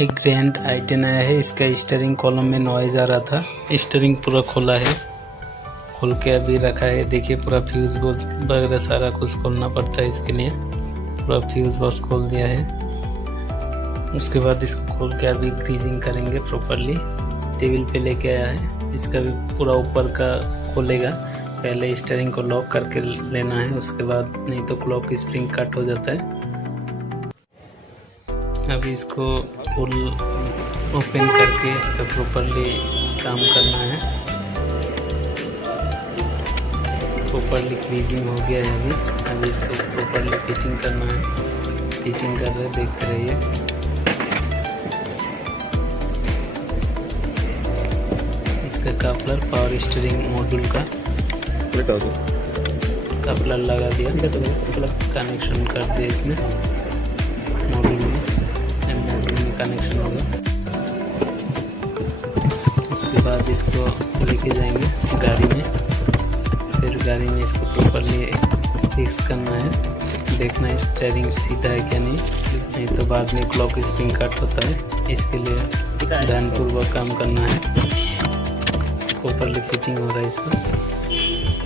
एक grand i10 आया है। इसका स्टीयरिंग कॉलम में नॉइज आ रहा था। स्टीयरिंग पूरा खोला है, खोल के अभी रखा है। देखिए पूरा फ्यूज बॉक्स वगैरह सारा कुछ खोलना पड़ता है इसके लिए। पूरा फ्यूज बॉक्स खोल दिया है। उसके बाद इसको खोल के अभी ग्रीजिंग करेंगे प्रॉपरली। टेबल पे लेके आया है। इसका भी पूरा ऊपर का खोलेगा। पहले स्टीयरिंग को लॉक करके लेना है, उसके बाद नहीं तो क्लॉक स्प्रिंग कट हो जाता है। अभी इसको फुल ओपन करके इसका प्रॉपरली काम करना है। प्रॉपरली ग्रीजिंग हो गया है। अभी इसको प्रॉपरली फिटिंग करना है। फिटिंग कर रहे, देखते रहिए। इसका कपलर पावर स्टीयरिंग मॉड्यूल का कपलर लगा दिया, कनेक्शन कर दिया इसमें मॉड्यूल में कनेक्शन होगा। उसके बाद इसको लेके जाएंगे गाड़ी में। फिर गाड़ी में इसको प्रॉपरली फिक्स करना है। देखना है स्टीयरिंग सीधा है क्या नहीं तो बाद में क्लॉक स्प्रिंग कट होता है। इसके लिए ध्यानपूर्वक काम करना है। प्रॉपरली फिटिंग हो रहा है इसका।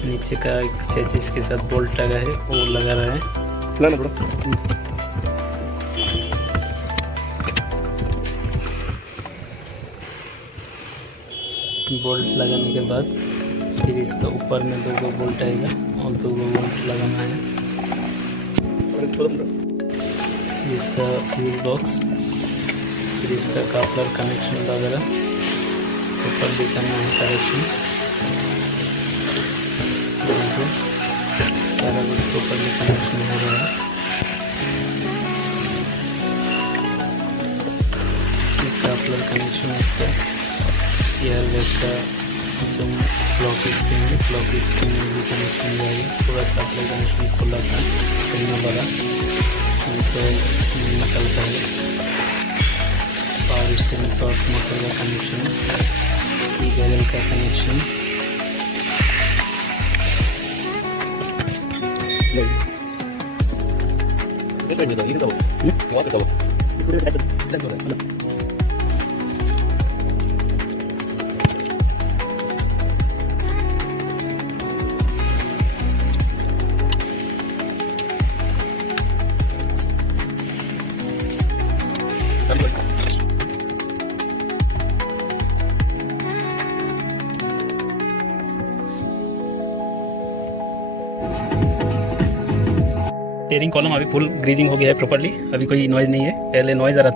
नीचे का एक चेसिस के साथ बोल्ट लगा है, वो लगा रहा है। बोल्ट लगाने के बाद फिर इसका ऊपर में 2 बोल्ट आएगा और 2 बोल्ट लगाना है। इसका फ्यूज बॉक्स, फिर इसका कपलर कनेक्शन वगैरह ऊपर दिखाना है कनेक्शन। सारा कुछ प्रॉपरली कनेक्शन हो रहा है। कपलर कनेक्शन है इसका। एयर बैग का एकदम क्लॉक स्क्रीन में भी कनेक्शन जाएगा। पूरा सप्लाई कनेक्शन खुला था, कहीं बड़ा तो निकलता है। पावर स्टीयरिंग टॉर्क मोटर का कनेक्शन, बैरल का कनेक्शन, स्टीयरिंग कॉलम अभी फुल ग्रीजिंग हो गया है प्रॉपरली। अभी कोई नॉइज़ नहीं है, पहले नॉइज़ आ रहा था।